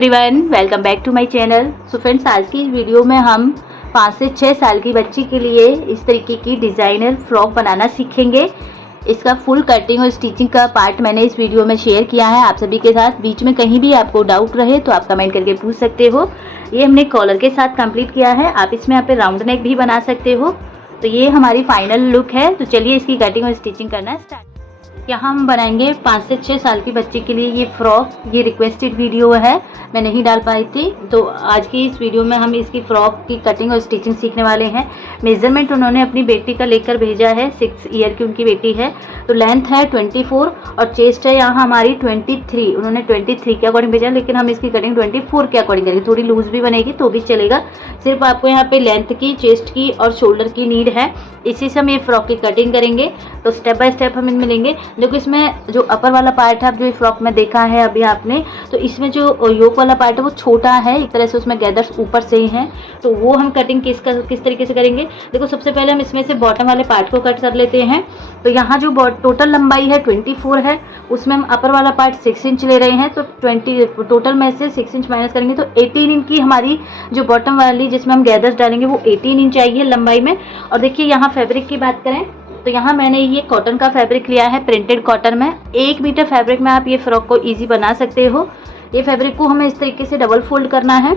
Everyone, welcome back to my channel. So friends, आज की इस वीडियो में हम 5 से 6 साल की बच्ची के लिए इस तरीके की डिज़ाइनर फ्रॉक बनाना सीखेंगे। इसका फुल कटिंग और स्टिचिंग का पार्ट मैंने इस वीडियो में शेयर किया है आप सभी के साथ। बीच में कहीं भी आपको डाउट रहे तो आप कमेंट करके पूछ सकते हो। ये हमने कॉलर के साथ कंप्लीट किया है। आप इसमें यहाँ पे राउंड नेक भी बना सकते हो। तो ये हमारी फाइनल लुक है। तो चलिए इसकी कटिंग और स्टिचिंग करना स्टार्ट। यहाँ हम बनाएंगे 5 से 6 साल की बच्चे के लिए ये फ्रॉक। ये रिक्वेस्टेड वीडियो है, मैं नहीं डाल पाई थी, तो आज की इस वीडियो में हम इसकी फ्रॉक की कटिंग और स्टिचिंग सीखने वाले हैं। मेजरमेंट उन्होंने अपनी बेटी का लेकर भेजा है, 6 ईयर की उनकी बेटी है। तो लेंथ है 24 और चेस्ट है यहाँ हमारी 23। उन्होंने 23 के अकॉर्डिंग भेजा, लेकिन हम इसकी कटिंग 24 के अकॉर्डिंग करेंगे। थोड़ी लूज भी बनेगी तो भी चलेगा। सिर्फ आपको यहाँ पे लेंथ की, चेस्ट की और शोल्डर की नीड है। इसी से हम ये फ्रॉक की कटिंग करेंगे। तो स्टेप बाय स्टेप हम इनमें लेंगे। देखो इसमें जो अपर वाला पार्ट है, अब जो ये फ्रॉक में देखा है अभी आपने, तो इसमें जो योक वाला पार्ट है वो छोटा है, एक तरह से उसमें गैदर्स ऊपर से ही हैं। तो वो हम कटिंग किस तरीके से करेंगे। देखो सबसे पहले हम इसमें से बॉटम वाले पार्ट को कट कर लेते हैं। तो यहाँ जो टोटल लंबाई है 24 है, उसमें हम अपर वाला पार्ट 6 इंच ले रहे हैं। तो 20 टोटल में से 6 इंच माइनस करेंगे तो 18 इंच की हमारी जो बॉटम वाली जिसमें हम गैदर्स डालेंगे वो 18 इंच आई है लंबाई में। और देखिए यहाँ फैब्रिक की बात करें तो यहाँ मैंने ये कॉटन का फैब्रिक लिया है, प्रिंटेड कॉटन में। 1 मीटर फैब्रिक में आप ये फ्रॉक को इजी बना सकते हो। ये फैब्रिक को हमें इस तरीके से डबल फोल्ड करना है।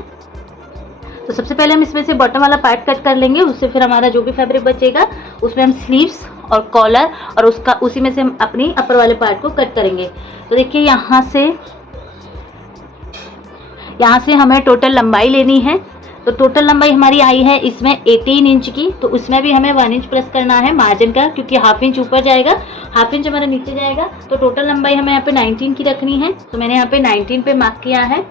तो सबसे पहले हम इसमें से बॉटम वाला पार्ट कट कर लेंगे, उससे फिर हमारा जो भी फैब्रिक बचेगा उसमें हम स्लीव्स और कॉलर और उसी में से हम अपनी अपर वाले पार्ट को कट करेंगे। तो देखिए यहाँ से हमें टोटल लंबाई लेनी है। तो टोटल लंबाई हमारी आई है इसमें 18 इंच की। तो उसमें भी हमें 1 इंच प्लस करना है मार्जिन का, क्योंकि हाफ इंच ऊपर जाएगा, हाफ इंच हमारा नीचे जाएगा। तो टोटल लंबाई हमें यहाँ पे 19 की रखनी है। तो मैंने यहाँ पे 19 पे मार्क किया है।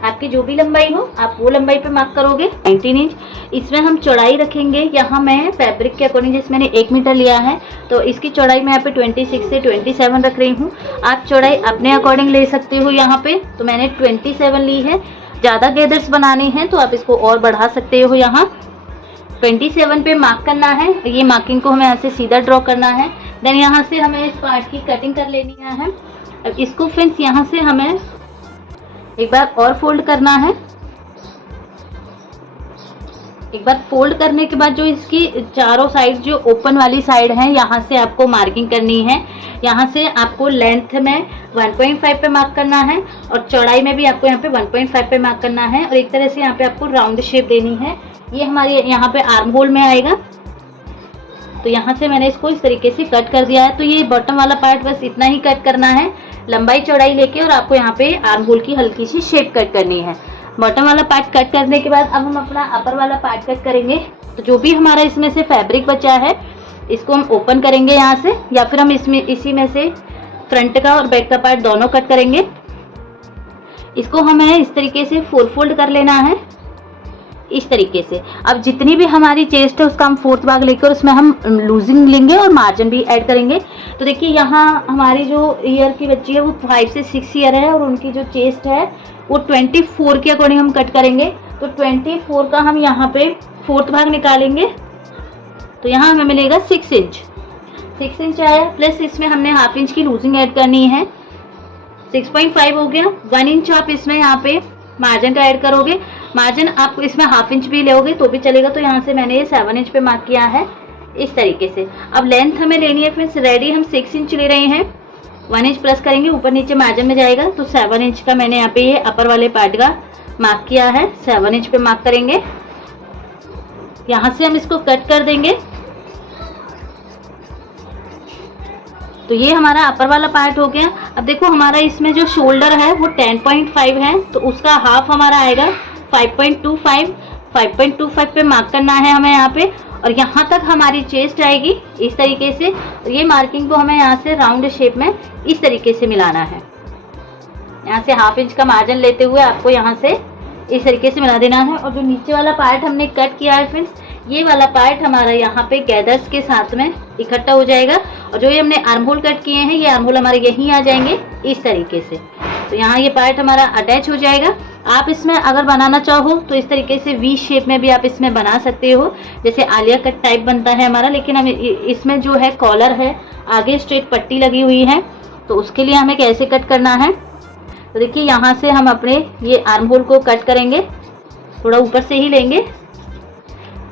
आपकी जो भी लंबाई हो आप वो लंबाई पे मार्क करोगे 19 इंच। इसमें हम चौड़ाई रखेंगे, यहाँ मैं फैब्रिक के अकॉर्डिंग जैसे मैंने 1 मीटर लिया है तो इसकी चौड़ाई मैं यहाँ पे 26 से 27 रख रही हूँ। आप चौड़ाई अपने अकॉर्डिंग ले सकते हो यहाँ पे। तो मैंने 27 ली है। ज़्यादा गैदर्स बनाने हैं तो आप इसको और बढ़ा सकते हो। यहाँ 27 पे मार्क करना है। ये मार्किंग को हमें यहाँ से सीधा ड्रॉ करना है। देन यहाँ से हमें इस पार्ट की कटिंग कर लेनी है। अब इसको फ्रेंड्स यहाँ से हमें एक बार और फोल्ड करना है। एक बार फोल्ड करने के बाद जो इसकी चारों साइड जो ओपन वाली साइड है यहाँ से आपको मार्किंग करनी है। यहाँ से आपको लेंथ में 1.5 पे मार्क करना है और चौड़ाई में भी आपको यहाँ पे 1.5 पे मार्क करना है। और एक तरह से यहाँ पे आपको राउंड शेप देनी है। ये हमारे यहाँ पे आर्म होल में आएगा। तो यहाँ से मैंने इसको इस तरीके से कट कर दिया है। तो ये बॉटम वाला पार्ट बस इतना ही कट करना है, लंबाई चौड़ाई लेके, और आपको यहाँ पे आर्म होल की हल्की सी शेप कट करनी है। बॉटम वाला पार्ट कट करने के बाद अब हम अपना अपर वाला पार्ट कट करेंगे। तो जो भी हमारा इसमें से फैब्रिक बचा है इसको हम ओपन करेंगे यहाँ से, या फिर हम इसी में से फ्रंट का और बैक का पार्ट दोनों कट करेंगे। इसको हमें इस तरीके से 4 फोल्ड कर लेना है, इस तरीके से। अब जितनी भी हमारी चेस्ट है उसका हम 4th भाग लेकर उसमें हम लूजिंग लेंगे और मार्जिन भी ऐड करेंगे। तो देखिए यहाँ हमारी जो ईयर की बच्ची है वो 5 से 6 ईयर है और उनकी जो चेस्ट है वो 24 के अकॉर्डिंग हम कट करेंगे। तो 24 का हम यहाँ पे 4th भाग निकालेंगे। तो यहाँ हमें मिलेगा 6 इंच। 6 इंच आया, प्लस इसमें हमने हाफ इंच की लूजिंग ऐड करनी है। 6.5 हो गया। 1 इंच आप इसमें यहाँ पे मार्जिन का ऐड करोगे। मार्जिन आप इसमें हाफ इंच भी लोगे तो भी चलेगा। तो यहाँ से मैंने ये 7 इंच पे मार्क किया है इस तरीके से। अब लेंथ हमें लेनी है फ्रेंड्स, रेडी हम 6 इंच ले रहे हैं। 1 इंच प्लस करेंगे, ऊपर नीचे मार्जिन में जाएगा। तो 7 इंच का मैंने यहाँ पे ये अपर वाले पार्ट का मार्क किया है। 7 इंच पे मार्क करेंगे। यहाँ से हम इसको कट कर देंगे। तो ये हमारा अपर वाला पार्ट हो गया। अब देखो हमारा इसमें जो शोल्डर है वो 10.5 है, तो उसका हाफ हमारा आएगा 5.25। 5.25 पे मार्क करना है हमें यहाँ पे, और यहाँ तक हमारी चेस्ट आएगी इस तरीके से। तो ये मार्किंग को हमें यहाँ से राउंड शेप में इस तरीके से मिलाना है। यहाँ से हाफ इंच का मार्जिन लेते हुए आपको यहाँ से इस तरीके से मिला देना है। और जो नीचे वाला पार्ट हमने कट किया है फ्रेंड्स, ये वाला पार्ट हमारा यहाँ पे गैदर्स के साथ में इकट्ठा हो जाएगा। और जो ये हमने आर्म होल कट किए हैं ये आर्म होल हमारे यहीं आ जाएंगे इस तरीके से। तो यहाँ ये पार्ट हमारा अटैच हो जाएगा। आप इसमें अगर बनाना चाहो तो इस तरीके से वी शेप में भी आप इसमें बना सकते हो, जैसे आलिया कट टाइप बनता है हमारा। लेकिन हम इसमें जो है कॉलर है, आगे स्ट्रेट पट्टी लगी हुई है, तो उसके लिए हमें कैसे कट करना है। तो देखिए यहाँ से हम अपने ये आर्म होल को कट करेंगे, थोड़ा ऊपर से ही लेंगे।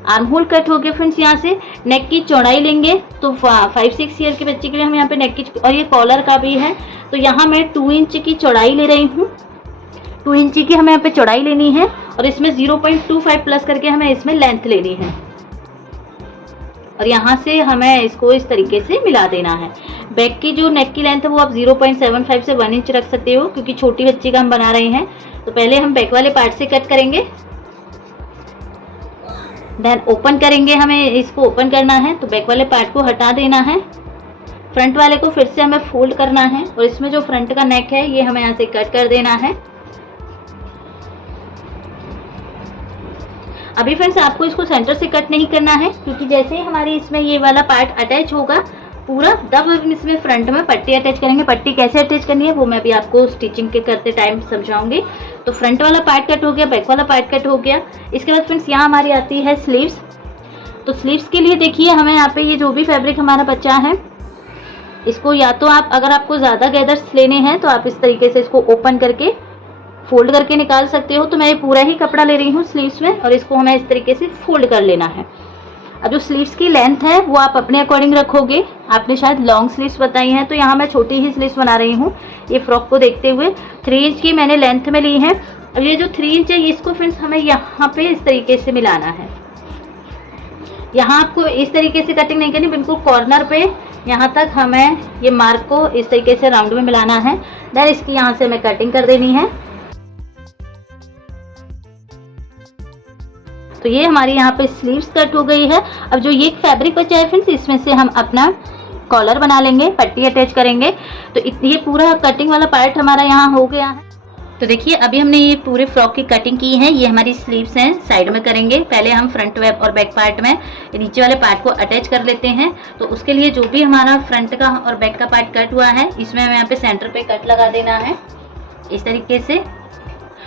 आर्म होल कट हो गया फ्रेंड्स। यहाँ से नेक की चौड़ाई लेंगे तो 5-6 ईयर के बच्चे के लिए हम यहाँ पे नेक की, और ये कॉलर का भी है, तो यहाँ मैं 2 इंच की चौड़ाई ले रही हूँ। 2 इंच की हमें यहाँ पे चौड़ाई लेनी है और इसमें 0.25 प्लस करके हमें इसमें लेंथ लेनी है, और यहाँ से हमें इसको इस तरीके से मिला देना है। बैक की जो नेक की लेंथ है वो आप 0.75 से 1 इंच रख सकते हो, क्योंकि छोटी बच्ची का हम बना रहे हैं। तो पहले हम बैक वाले पार्ट से कट करेंगे, देन ओपन करेंगे। हमें इसको ओपन करना है तो बैक वाले पार्ट को हटा देना है, फ्रंट वाले को फिर से हमें फोल्ड करना है, और इसमें जो फ्रंट का नेक है ये हमें यहाँ से कट कर देना है। अभी फ्रेंड्स आपको इसको सेंटर से कट नहीं करना है, क्योंकि जैसे ही हमारी इसमें ये वाला पार्ट अटैच होगा पूरा, तब हम इसमें फ्रंट में पट्टी अटैच करेंगे। पट्टी कैसे अटैच करनी है वो मैं अभी आपको स्टिचिंग के करते टाइम समझाऊंगी। तो फ्रंट वाला पार्ट कट हो गया, बैक वाला पार्ट कट हो गया। इसके बाद फ्रेंड्स यहाँ हमारी आती है स्लीव्स। तो स्लीव्स के लिए देखिए हमें यहाँ पे ये जो भी फैब्रिक हमारा बचा है, इसको या तो आप, अगर आपको ज़्यादा गैदर्स लेने हैं तो आप इस तरीके से इसको ओपन करके फोल्ड करके निकाल सकते हो। तो मैं ये पूरा ही कपड़ा ले रही हूँ स्लीव्स में, और इसको हमें इस तरीके से फोल्ड कर लेना है। अब जो स्लीव्स की लेंथ है वो आप अपने अकॉर्डिंग रखोगे। आपने शायद लॉन्ग स्लीव्स बताई हैं, तो यहाँ मैं छोटी ही स्लीव्स बना रही हूँ ये फ्रॉक को देखते हुए। 3 इंच की मैंने लेंथ में ली है, और ये जो 3 इंच है इसको फ्रेंड्स हमें यहाँ पे इस तरीके से मिलाना है। यहाँ आपको इस तरीके से कटिंग नहीं करनी, बिल्कुल कॉर्नर पे यहाँ तक हमें ये मार्क को इस तरीके से राउंड में मिलाना है। देन इसकी यहाँ से हमें कटिंग कर देनी है। तो ये हमारी यहाँ पे स्लीव्स कट हो गई है। अब जो ये फैब्रिक बचा है फ्रेंड्स, इसमें से हम अपना कॉलर बना लेंगे, पट्टी अटैच करेंगे। तो ये पूरा कटिंग वाला पार्ट हमारा यहाँ हो गया है। तो देखिए अभी हमने ये पूरे फ्रॉक की कटिंग की है। ये हमारी स्लीव्स हैं, साइड में करेंगे। पहले हम फ्रंट वेब और बैक पार्ट में नीचे वाले पार्ट को अटैच कर लेते हैं। तो उसके लिए जो भी हमारा फ्रंट का और बैक का पार्ट कट हुआ है, इसमें हमें यहाँ पे सेंटर पे कट लगा देना है इस तरीके से।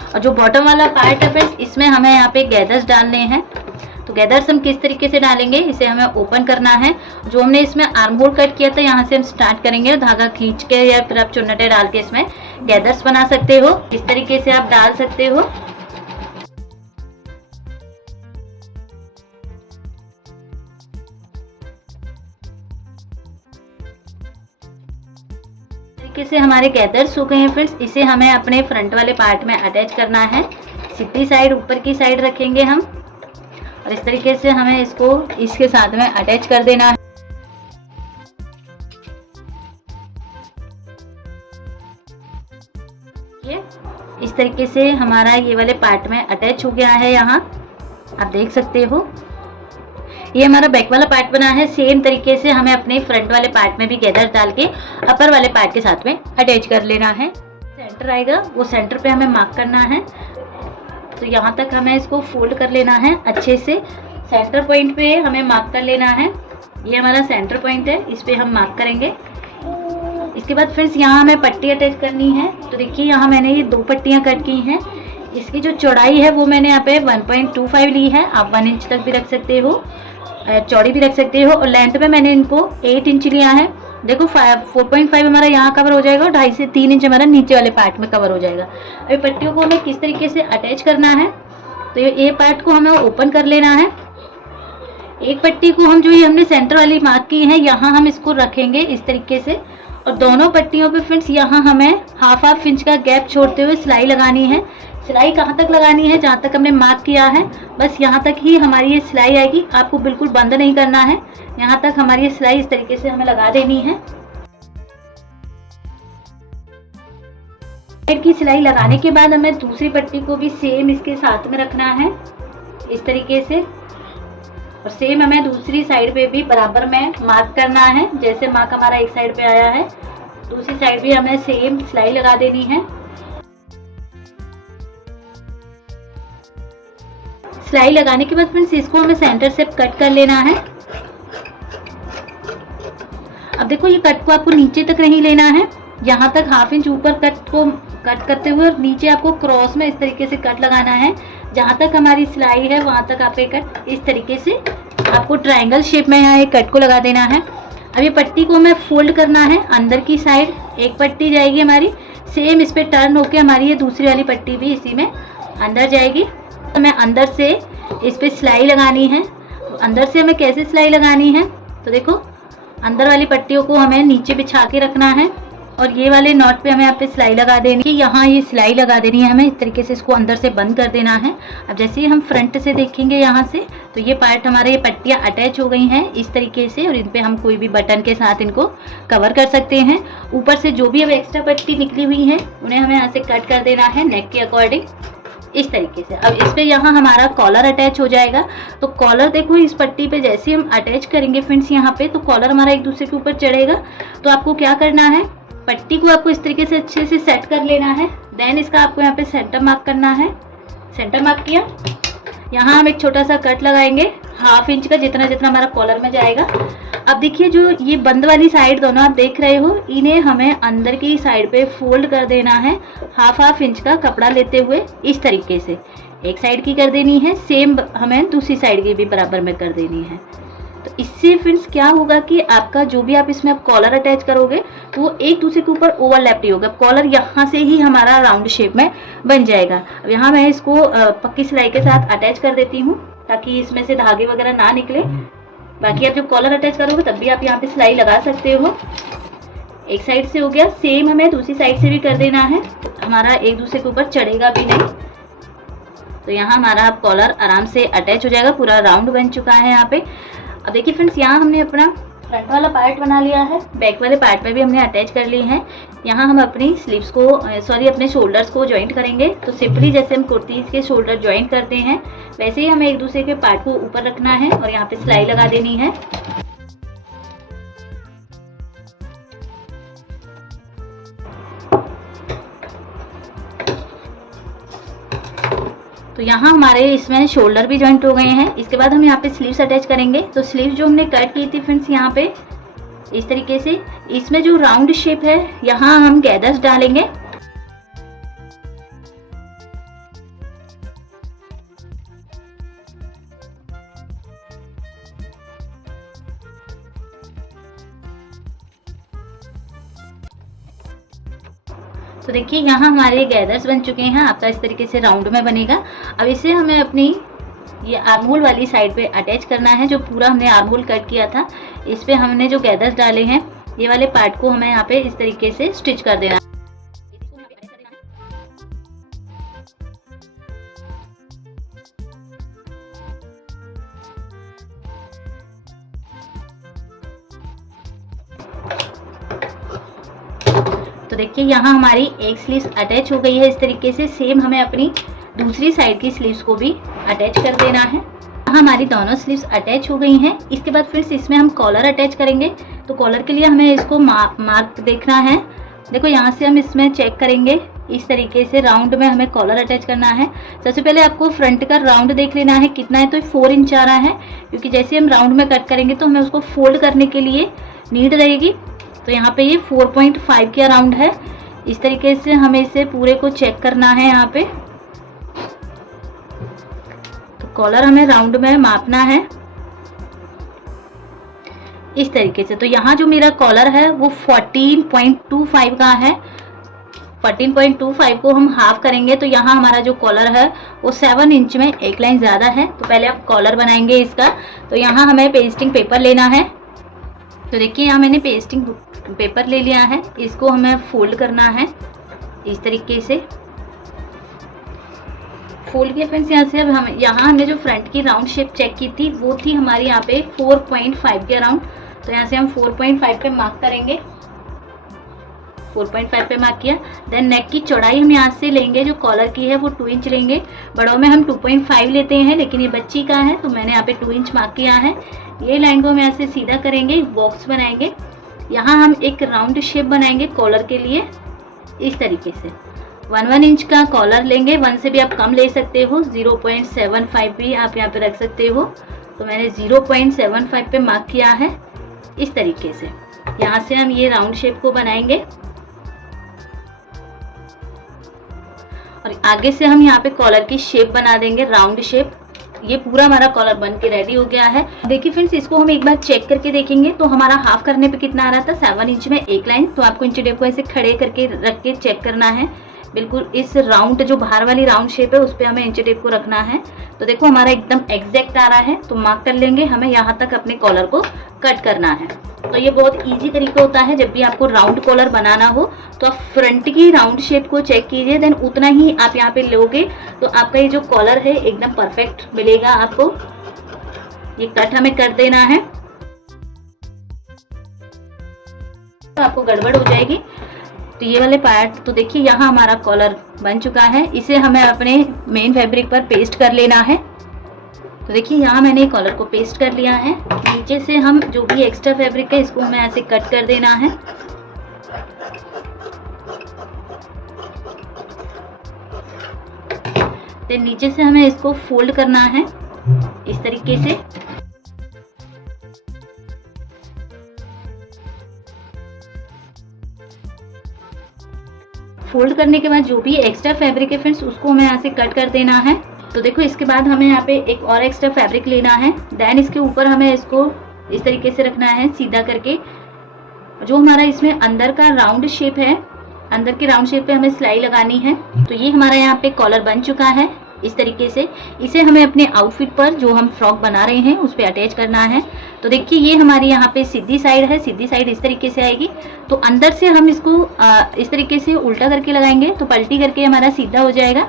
और जो बॉटम वाला पार्ट है फ्रेंड्स, इसमें हमें यहाँ पे गैदर्स डालने हैं। तो गैदर्स हम किस तरीके से डालेंगे, इसे हमें ओपन करना है। जो हमने इसमें आर्म होल कट किया था, यहाँ से हम स्टार्ट करेंगे। धागा खींच के या फिर आप चुन्नटे डाल के इसमें गैदर्स बना सकते हो। इस तरीके से आप डाल सकते हो। तरीके से हमारे गैदर्स हो गए हैं फ्रेंड्स। इसे हमें अपने फ्रंट वाले पार्ट में अटैच करना है। सीधी साइड ऊपर की साइड रखेंगे हम, और इस तरीके से हमें इसको इसके साथ में अटैच कर देना है। ये इस तरीके से हमारा ये वाले पार्ट में अटैच हो गया है। यहाँ आप देख सकते हो ये हमारा बैक वाला पार्ट बना है। सेम तरीके से हमें अपने फ्रंट वाले पार्ट में भी गैदर डाल के अपर वाले पार्ट के साथ में अटैच कर लेना है। सेंटर आएगा वो सेंटर पे हमें मार्क करना है। तो यहाँ तक हमें इसको फोल्ड कर लेना है अच्छे से। सेंटर पॉइंट पे हमें मार्क कर लेना है। ये हमारा सेंटर पॉइंट है, इस पे हम मार्क करेंगे। इसके बाद फ्रेंड्स यहाँ हमें पट्टी अटैच करनी है। तो देखिए यहाँ मैंने ये 2 पट्टियाँ कट की हैं। इसकी जो चौड़ाई है वो मैंने यहाँ पे 1.25 ली है। आप 1 इंच तक भी रख सकते हो, चौड़ी भी रख सकते हो। और लेंथ में मैंने इनको 8 इंच लिया है। देखो 4.5 हमारा यहाँ कवर हो जाएगा, और 2.5 से 3 इंच हमारा नीचे वाले पार्ट में कवर हो जाएगा। अभी पट्टियों को हमें किस तरीके से अटैच करना है, तो ये पार्ट को हमें ओपन कर लेना है। एक पट्टी को हम जो ये हमने सेंटर वाली मार्क की है, यहाँ हम इसको रखेंगे इस तरीके से। और दोनों पट्टियों पे फ्रेंड्स यहाँ हमें हाफ इंच का गैप छोड़ते हुए सिलाई लगानी है। सिलाई कहाँ तक लगानी है, जहाँ तक हमने मार्क किया है बस यहाँ तक ही हमारी ये सिलाई आएगी। आपको बिल्कुल बंद नहीं करना है। यहाँ तक हमारी ये सिलाई इस तरीके से हमें लगा देनी है। साइड की सिलाई लगाने के बाद हमें दूसरी पट्टी को भी सेम इसके साथ में रखना है इस तरीके से। और सेम हमें दूसरी साइड पे भी बराबर में मार्क करना है। जैसे मार्क हमारा एक साइड पे आया है, दूसरी साइड भी हमें सेम सिलाई लगा देनी है। सिलाई लगाने के बाद फ्रेंड्स इसको हमें सेंटर से कट कर लेना है। अब देखो ये कट को आपको नीचे तक नहीं लेना है, यहाँ तक हाफ इंच ऊपर कट को कट करते हुए, और नीचे आपको क्रॉस में इस तरीके से कट लगाना है। जहाँ तक हमारी सिलाई है वहाँ तक आप एक कट इस तरीके से आपको ट्रायंगल शेप में यहाँ एक कट को लगा देना है। अब ये पट्टी को हमें फोल्ड करना है। अंदर की साइड एक पट्टी जाएगी हमारी, सेम इस पे टर्न होके हमारी ये दूसरी वाली पट्टी भी इसी में अंदर जाएगी। तो हमें अंदर से इस पे सिलाई लगानी है। अंदर से हमें कैसे सिलाई लगानी है, तो देखो अंदर वाली पट्टियों को हमें नीचे बिछा के रखना है और ये वाले नॉट पे हमें यहाँ पे सिलाई लगा देनी है। यहाँ ये सिलाई लगा देनी है हमें, इस तरीके से इसको अंदर से बंद कर देना है। अब जैसे ही हम फ्रंट से देखेंगे यहाँ से, तो ये पार्ट हमारे, ये पट्टियाँ अटैच हो गई हैं इस तरीके से, और इन पे हम कोई भी बटन के साथ इनको कवर कर सकते हैं। ऊपर से जो भी अब एक्स्ट्रा पट्टी निकली हुई है उन्हें हमें यहाँ से कट कर देना है नेक के अकॉर्डिंग इस तरीके से। अब इस पे यहाँ हमारा कॉलर अटैच हो जाएगा। तो कॉलर देखो इस पट्टी पे जैसे हम अटैच करेंगे फ्रेंड्स यहाँ पे, तो कॉलर हमारा एक दूसरे के ऊपर चढ़ेगा। तो आपको क्या करना है, पट्टी को आपको इस तरीके से अच्छे से सेट कर लेना है। देन इसका आपको यहाँ पे सेंटर मार्क करना है। सेंटर मार्क किया, यहाँ हम एक छोटा सा कट लगाएंगे 1/2 इंच का, जितना जितना हमारा कॉलर में जाएगा। अब देखिए जो ये बंद वाली साइड दोनों आप देख रहे हो, इन्हें हमें अंदर की साइड पे फोल्ड कर देना है 1/2 इंच का कपड़ा लेते हुए इस तरीके से। एक साइड की कर देनी है, सेम हमें दूसरी साइड की भी बराबर में कर देनी है। तो इससे फ्रेंड्स क्या होगा कि आपका जो भी आप इसमें कॉलर अटैच करोगे तो वो एक दूसरे के ऊपर ओवरलैप नहीं होगा। कॉलर यहाँ से ही हमारा राउंड शेप में बन जाएगा। अब यहाँ मैं इसको पक्की सिलाई के साथ अटैच कर देती हूँ ताकि इसमें से धागे वगैरह ना निकले। बाकी आप जब कॉलर अटैच करोगे तब भी आप यहाँ पे सिलाई लगा सकते हो। एक साइड से हो गया, सेम हमें दूसरी साइड से भी कर देना है, हमारा एक दूसरे के ऊपर चढ़ेगा भी नहीं। तो यहाँ हमारा कॉलर आराम से अटैच हो जाएगा, पूरा राउंड बन चुका है यहाँ पे। अब देखिए फ्रेंड्स, यहाँ हमने अपना फ्रंट वाला पार्ट बना लिया है, बैक वाले पार्ट में भी हमने अटैच कर ली है। यहाँ हम अपनी स्लीव्स को अपने शोल्डर्स को जॉइंट करेंगे। तो सिंपली जैसे हम कुर्तीज़ के शोल्डर जॉइंट करते हैं वैसे ही हमें एक दूसरे के पार्ट को ऊपर रखना है और यहाँ पे सिलाई लगा देनी है। तो यहाँ हमारे इसमें शोल्डर भी जॉइंट हो गए हैं। इसके बाद हम यहाँ पे स्लीव्स अटैच करेंगे। तो स्लीव्स जो हमने कट की थी फ्रेंड्स यहाँ पे इस तरीके से, इसमें जो राउंड शेप है यहाँ हम गैदर्स डालेंगे। तो देखिए यहाँ हमारे गैदर्स बन चुके हैं, आपका इस तरीके से राउंड में बनेगा। अब इसे हमें अपनी ये आर्महोल वाली साइड पे अटैच करना है। जो पूरा हमने आर्महोल कट किया था इस पे हमने जो गैदर्स डाले हैं ये वाले पार्ट को हमें यहाँ पे इस तरीके से स्टिच कर देना है। तो देखिए यहाँ हमारी एक स्लीव्स अटैच हो गई है इस तरीके से। सेम हमें अपनी दूसरी साइड की स्लीव्स को भी अटैच कर देना है। यहाँ हमारी दोनों स्लीव्स अटैच हो गई हैं। इसके बाद फिर इसमें हम कॉलर अटैच करेंगे। तो कॉलर के लिए हमें इसको मार्क देखना है। देखो यहाँ से हम इसमें चेक करेंगे, इस तरीके से राउंड में हमें कॉलर अटैच करना है। सबसे पहले आपको फ्रंट का राउंड देख लेना है कितना है। तो 4 इंच आ रहा है, क्योंकि जैसे हम राउंड में कट करेंगे तो हमें उसको फोल्ड करने के लिए नीड रहेगी। तो यहाँ पे ये 4.5 के अराउंड है। इस तरीके से हमें इसे पूरे को चेक करना है यहाँ पे। तो कॉलर हमें राउंड में मापना है इस तरीके से। तो यहाँ जो मेरा कॉलर है वो 14.25 का है। 14.25 को हम हाफ करेंगे तो यहाँ हमारा जो कॉलर है वो 7 इंच में एक लाइन ज़्यादा है। तो पहले आप कॉलर बनाएंगे इसका। तो यहाँ हमें पेस्टिंग पेपर लेना है। तो देखिए यहाँ मैंने पेस्टिंग पेपर ले लिया है, इसको हमें फोल्ड करना है इस तरीके से। फोल्ड किया फ्रेंड्स यहाँ से। अब हमने जो फ्रंट की राउंड शेप चेक की थी वो थी हमारी यहाँ पे 4.5 के अराउंड। तो यहाँ से हम 4.5 पे मार्क करेंगे। 4.5 पे मार्क किया। देन नेक की चौड़ाई हम यहाँ से लेंगे, जो कॉलर की है वो 2 इंच लेंगे। बड़ों में हम 2.5 लेते हैं, लेकिन ये बच्ची का है तो मैंने यहाँ पे 2 इंच मार्क किया है। ये लाइन को हम यहाँ से सीधा करेंगे, बॉक्स बनाएंगे। यहाँ हम एक राउंड शेप बनाएंगे कॉलर के लिए इस तरीके से। 1 इंच का कॉलर लेंगे, 1 से भी आप कम ले सकते हो, 0.75 भी आप यहाँ पे रख सकते हो। तो मैंने 0.75 पे मार्क किया है इस तरीके से। यहाँ से हम ये राउंड शेप को बनाएंगे और आगे से हम यहाँ पे कॉलर की शेप बना देंगे, राउंड शेप। ये पूरा हमारा कॉलर बन के रेडी हो गया है। देखिए फ्रेंड्स, इसको हम एक बार चेक करके देखेंगे तो हमारा हाफ करने पे कितना आ रहा था, 7 इंच में एक लाइन। तो आपको इंची टेप को ऐसे खड़े करके रख के चेक करना है। बिल्कुल इस राउंड, जो बाहर वाली राउंड शेप है उस पर हमें इंची टेप को रखना है। तो देखो हमारा एकदम एग्जैक्ट आ रहा है, तो मार्क कर लेंगे। हमें यहाँ तक अपने कॉलर को कट करना है। तो ये बहुत इजी तरीका होता है, जब भी आपको राउंड कॉलर बनाना हो तो आप फ्रंट की राउंड शेप को चेक कीजिए, देन उतना ही आप यहाँ पे लोगे तो आपका ये जो कॉलर है एकदम परफेक्ट मिलेगा आपको। ये कट हमें कर देना है, तो आपको गड़बड़ हो जाएगी। तो ये वाले पार्ट, तो देखिए यहाँ हमारा कॉलर बन चुका है। इसे हमें अपने मेन फैब्रिक पर पेस्ट कर लेना है। तो देखिए यहाँ मैंने कॉलर को पेस्ट कर लिया है। नीचे से हम जो भी एक्स्ट्रा फैब्रिक है इसको हमें ऐसे कट कर देना है। फिर नीचे से हमें इसको फोल्ड करना है इस तरीके से। फोल्ड करने के बाद जो भी एक्स्ट्रा फैब्रिक है फ्रेंड्स उसको हमें यहाँ से कट कर देना है। तो देखो इसके बाद हमें यहाँ पे एक और एक्स्ट्रा फैब्रिक लेना है, देन इसके ऊपर हमें इसको इस तरीके से रखना है सीधा करके। जो हमारा इसमें अंदर का राउंड शेप है, अंदर के राउंड शेप पे हमें सिलाई लगानी है। तो ये हमारा यहाँ पे कॉलर बन चुका है इस तरीके से। इसे हमें अपने आउटफिट पर, जो हम फ्रॉक बना रहे हैं उस पर अटैच करना है। तो देखिए ये हमारी यहाँ पे सीधी साइड है, सीधी साइड इस तरीके से आएगी। तो अंदर से हम इसको इस तरीके से उल्टा करके लगाएंगे तो पलटी करके हमारा सीधा हो जाएगा।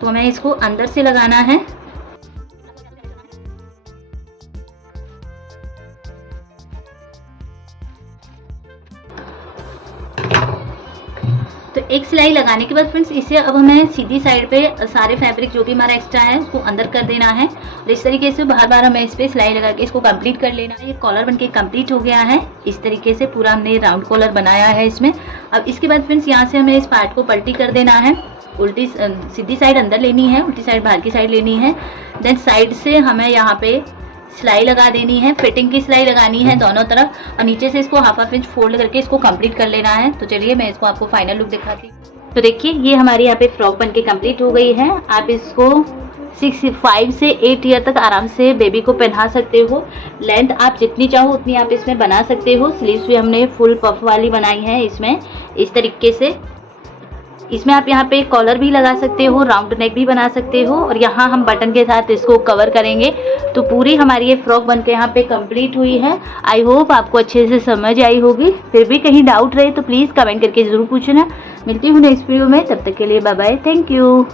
तो हमें इसको अंदर से लगाना है। तो एक सिलाई लगाने के बाद फ्रेंड्स इसे अब हमें सीधी साइड पे सारे फैब्रिक जो भी हमारा एक्स्ट्रा है उसको अंदर कर देना है। और इस तरीके से बार बार हमें इस पे सिलाई लगा के इसको कंप्लीट कर लेना है। ये कॉलर बनके कंप्लीट हो गया है। इस तरीके से पूरा हमने राउंड कॉलर बनाया है इसमें। अब इसके बाद फ्रेंड्स यहाँ से हमें इस पार्ट को पलटी कर देना है। उल्टी सीधी साइड अंदर लेनी है, उल्टी साइड बाहर की साइड लेनी है। देन साइड से हमें यहाँ पे सिलाई लगा देनी है, फिटिंग की सिलाई लगानी है दोनों तरफ। और नीचे से इसको हाफ इंच फोल्ड करके इसको कंप्लीट कर लेना है। तो चलिए मैं इसको आपको फाइनल लुक दिखाती हूँ। तो देखिए ये हमारी यहाँ पे फ्रॉक बनके कंप्लीट हो गई है। आप इसको 5 से 8 ईयर तक आराम से बेबी को पहना सकते हो। लेंथ आप जितनी चाहो उतनी आप इसमें बना सकते हो। स्लीव्स भी हमने फुल पफ वाली बनाई है इसमें इस तरीके से। इसमें आप यहाँ पे कॉलर भी लगा सकते हो, राउंड नेक भी बना सकते हो, और यहाँ हम बटन के साथ इसको कवर करेंगे। तो पूरी हमारी ये फ्रॉक बनके यहाँ पे कंप्लीट हुई है। आई होप आपको अच्छे से समझ आई होगी। फिर भी कहीं डाउट रहे तो प्लीज़ कमेंट करके ज़रूर पूछना। मिलती हूँ नेक्स्ट वीडियो में, तब तक के लिए बाय बाय, थैंक यू।